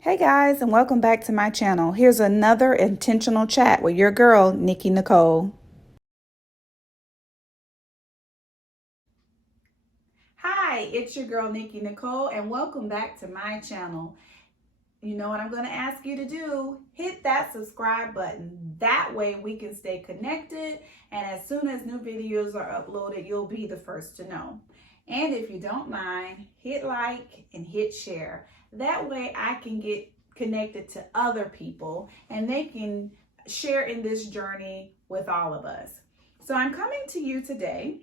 Hey guys, and welcome back to my channel. Here's another intentional chat with your girl, Nikki Nicole. Hi, it's your girl, Nikki Nicole, and welcome back to my channel. You know what I'm going to ask you to do? Hit that subscribe button. That way we can stay connected, and as soon as new videos are uploaded, you'll be the first to know. And if you don't mind, hit like and hit share. That way I can get connected to other people and they can share in this journey with all of us. So I'm coming to you today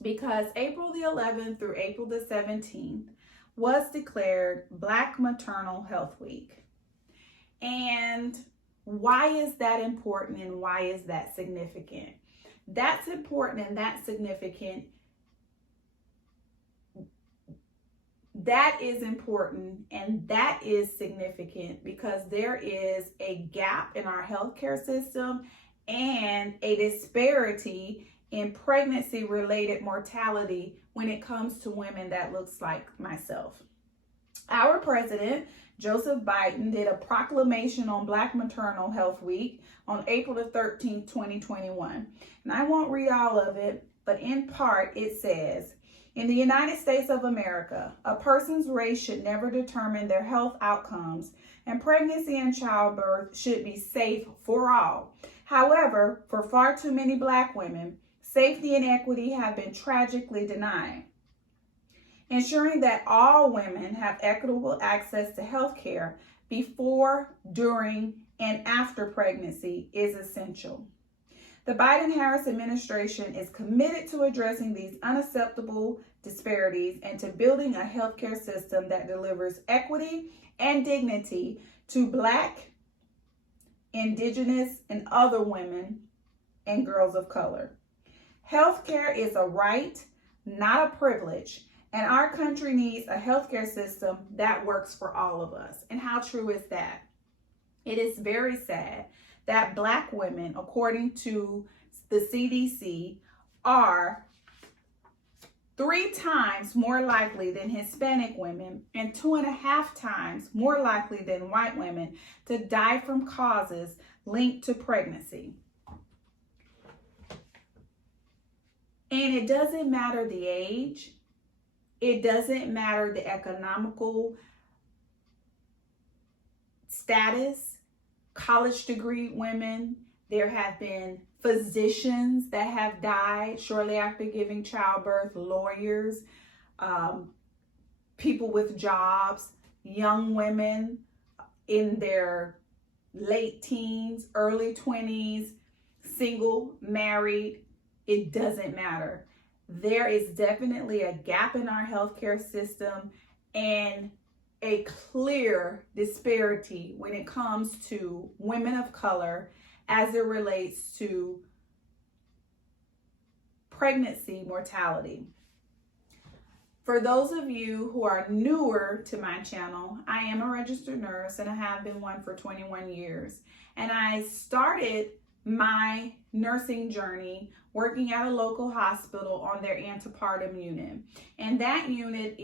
because April the 11th through April the 17th was declared Black Maternal Health Week. And why is that important and why is that significant? That's important and that's significant. That is important and that is significant because there is a gap in our healthcare system and a disparity in pregnancy-related mortality when it comes to women that looks like myself. Our president, Joseph Biden, did a proclamation on Black Maternal Health Week on April the 13th, 2021. And I won't read all of it, but in part it says, in the United States of America, a person's race should never determine their health outcomes, and pregnancy and childbirth should be safe for all. However, for far too many Black women, safety and equity have been tragically denied. Ensuring that all women have equitable access to health care before, during, and after pregnancy is essential. The Biden-Harris administration is committed to addressing these unacceptable disparities and to building a healthcare system that delivers equity and dignity to Black, Indigenous, and other women and girls of color. Healthcare is a right, not a privilege, and our country needs a healthcare system that works for all of us. And how true is that? It is very sad that Black women, according to the CDC, are 3 times more likely than Hispanic women and 2.5 times more likely than white women to die from causes linked to pregnancy. And it doesn't matter the age. It doesn't matter the economical status. College degree women, there have been physicians that have died shortly after giving childbirth, lawyers, people with jobs, young women in their late teens, early 20s, single, married, it doesn't matter. There is definitely a gap in our healthcare system and a clear disparity when it comes to women of color as it relates to pregnancy mortality. For those of you who are newer to my channel, I am a registered nurse and I have been one for 21 years. And I started my nursing journey working at a local hospital on their antepartum unit. And that unit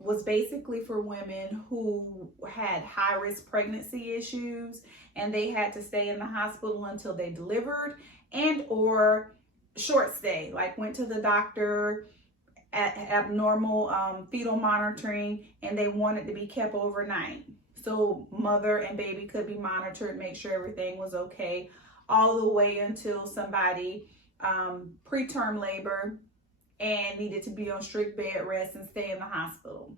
was basically for women who had high-risk pregnancy issues and they had to stay in the hospital until they delivered and or short stay, like went to the doctor at abnormal fetal monitoring and they wanted to be kept overnight. So mother and baby could be monitored, make sure everything was okay, all the way until somebody preterm labor and needed to be on strict bed rest and stay in the hospital.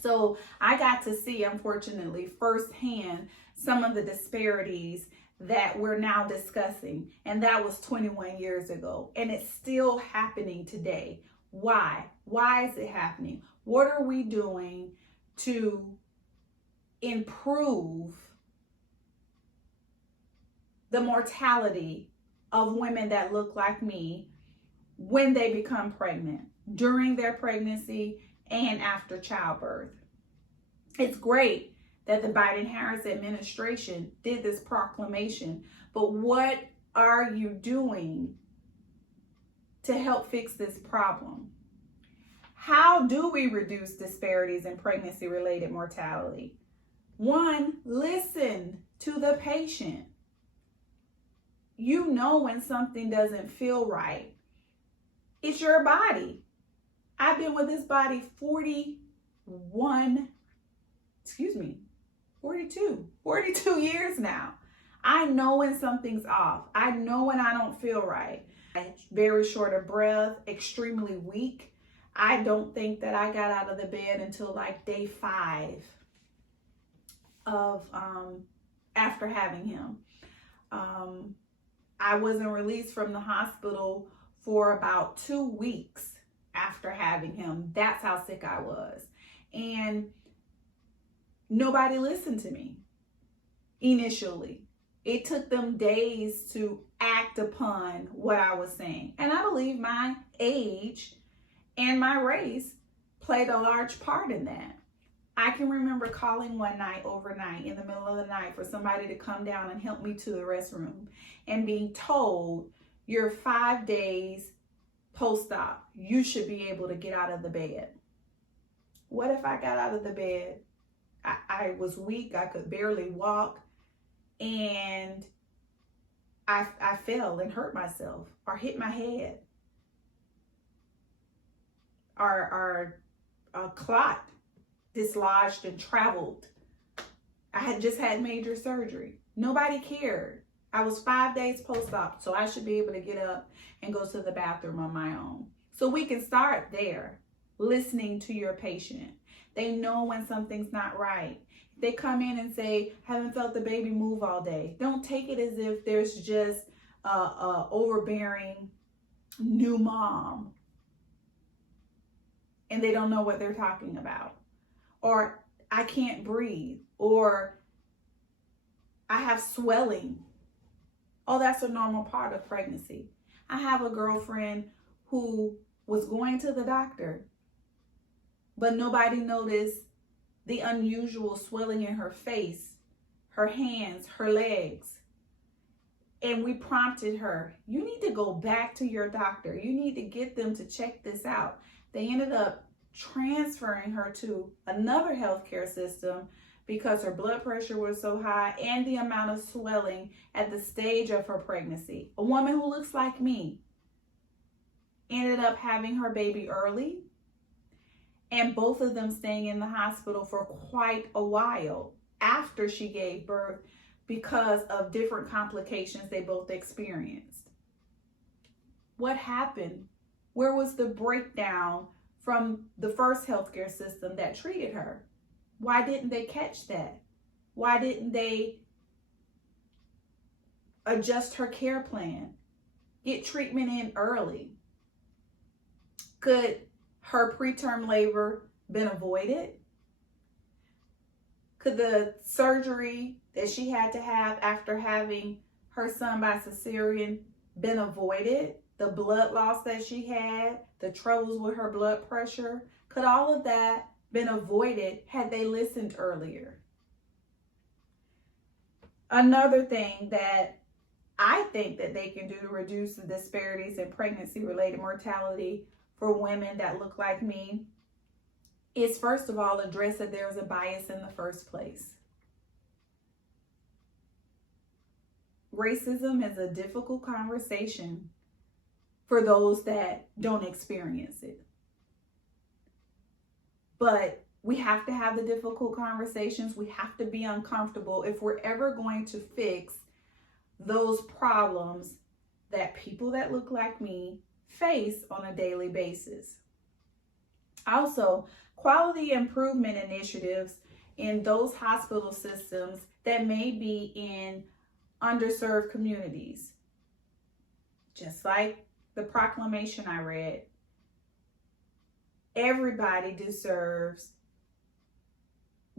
So I got to see, unfortunately, firsthand some of the disparities that we're now discussing. And that was 21 years ago. And it's still happening today. Why? Why is it happening? What are we doing to improve the mortality of women that look like me when they become pregnant, during their pregnancy, and after childbirth? It's great that the Biden-Harris administration did this proclamation, but what are you doing to help fix this problem? How do we reduce disparities in pregnancy-related mortality? One, listen to the patient. You know when something doesn't feel right. It's your body. I've been with this body 42 years now. I know when something's off. I know when I don't feel right. I'm very short of breath, extremely weak. I don't think that I got out of the bed until like day 5 of after having him. I wasn't released from the hospital for about 2 weeks after having him. That's how sick I was. And nobody listened to me initially. It took them days to act upon what I was saying. And I believe my age and my race played a large part in that. I can remember calling one night overnight in the middle of the night for somebody to come down and help me to the restroom and being told, you're 5 days post-op. You should be able to get out of the bed. What if I got out of the bed? I was weak. I could barely walk. And I fell and hurt myself or hit my head. Or a clot dislodged and traveled. I had just had major surgery. Nobody cared. I was 5 days post-op, so I should be able to get up and go to the bathroom on my own. So we can start there, listening to your patient. They know when something's not right. If they come in and say, haven't felt the baby move all day, don't take it as if there's just a overbearing new mom and they don't know what they're talking about. Or I can't breathe, or I have swelling. Oh, that's a normal part of pregnancy. I have a girlfriend who was going to the doctor, but nobody noticed the unusual swelling in her face, her hands, her legs. And we prompted her, you need to go back to your doctor. You need to get them to check this out. They ended up transferring her to another healthcare system because her blood pressure was so high and the amount of swelling at the stage of her pregnancy. A woman who looks like me ended up having her baby early, and both of them staying in the hospital for quite a while after she gave birth because of different complications they both experienced. What happened? Where was the breakdown from the first healthcare system that treated her? Why didn't they catch that? Why didn't they adjust her care plan? Get treatment in early? Could her preterm labor been avoided? Could the surgery that she had to have after having her son by cesarean been avoided? The blood loss that she had, the troubles with her blood pressure, could all of that been avoided had they listened earlier? Another thing that I think that they can do to reduce the disparities in pregnancy-related mortality for women that look like me is, first of all, address that there's a bias in the first place. Racism is a difficult conversation for those that don't experience it. But we have to have the difficult conversations. We have to be uncomfortable if we're ever going to fix those problems that people that look like me face on a daily basis. Also, quality improvement initiatives in those hospital systems that may be in underserved communities. Just like the proclamation I read, everybody deserves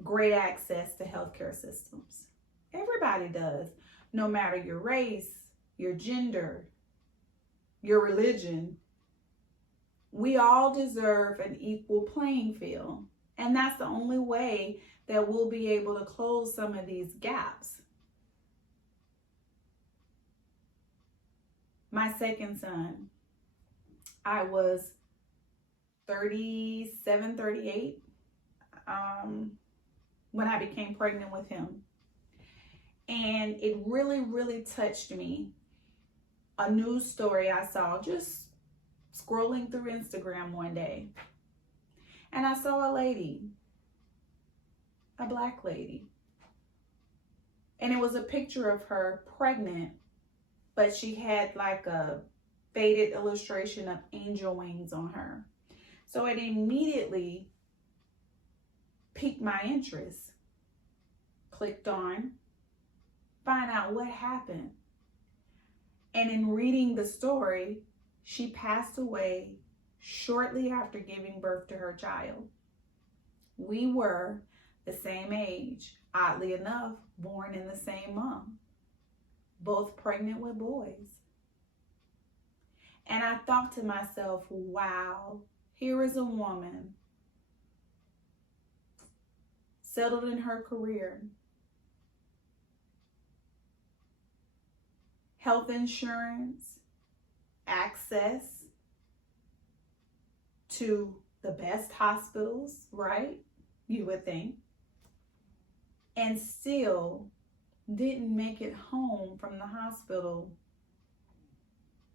great access to healthcare systems. Everybody does, no matter your race, your gender, your religion. We all deserve an equal playing field. And that's the only way that we'll be able to close some of these gaps. My second son, I was 37, 38 when I became pregnant with him. And it really, really touched me. A news story I saw just scrolling through Instagram one day. And I saw a lady, a Black lady. And it was a picture of her pregnant, but she had like a faded illustration of angel wings on her. So it immediately piqued my interest. Clicked on, find out what happened. And in reading the story, she passed away shortly after giving birth to her child. We were the same age, oddly enough, born in the same month, both pregnant with boys. And I thought to myself, wow, here is a woman settled in her career, health insurance, access to the best hospitals, right? You would think. And still didn't make it home from the hospital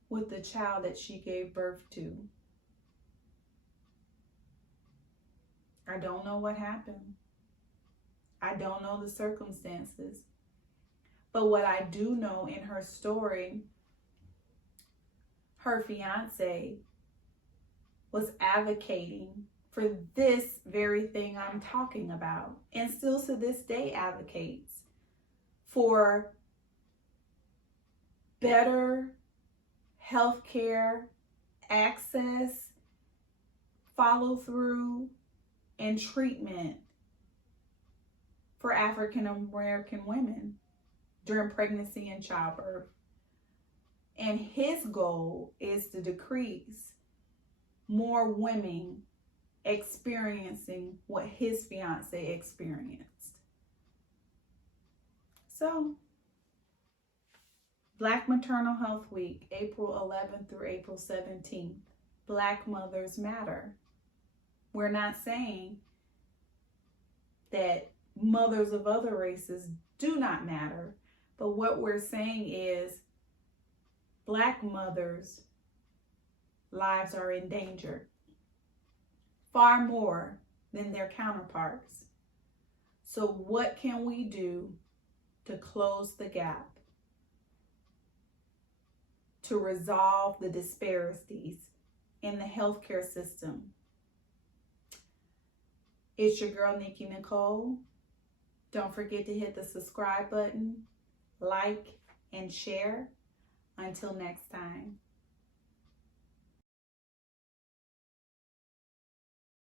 with the child that she gave birth to. I don't know what happened. I don't know the circumstances. But what I do know in her story, her fiance was advocating for this very thing I'm talking about, and still to this day advocates for better healthcare access, follow through, and treatment for African American women during pregnancy and childbirth. And his goal is to decrease more women experiencing what his fiance experienced. So, Black Maternal Health Week, April 11th through April 17th. Black mothers matter. We're not saying that mothers of other races do not matter, but what we're saying is Black mothers' lives are in danger far more than their counterparts. So what can we do to close the gap, to resolve the disparities in the healthcare system? It's your girl, Nikki Nicole. Don't forget to hit the subscribe button, like, and share. Until next time.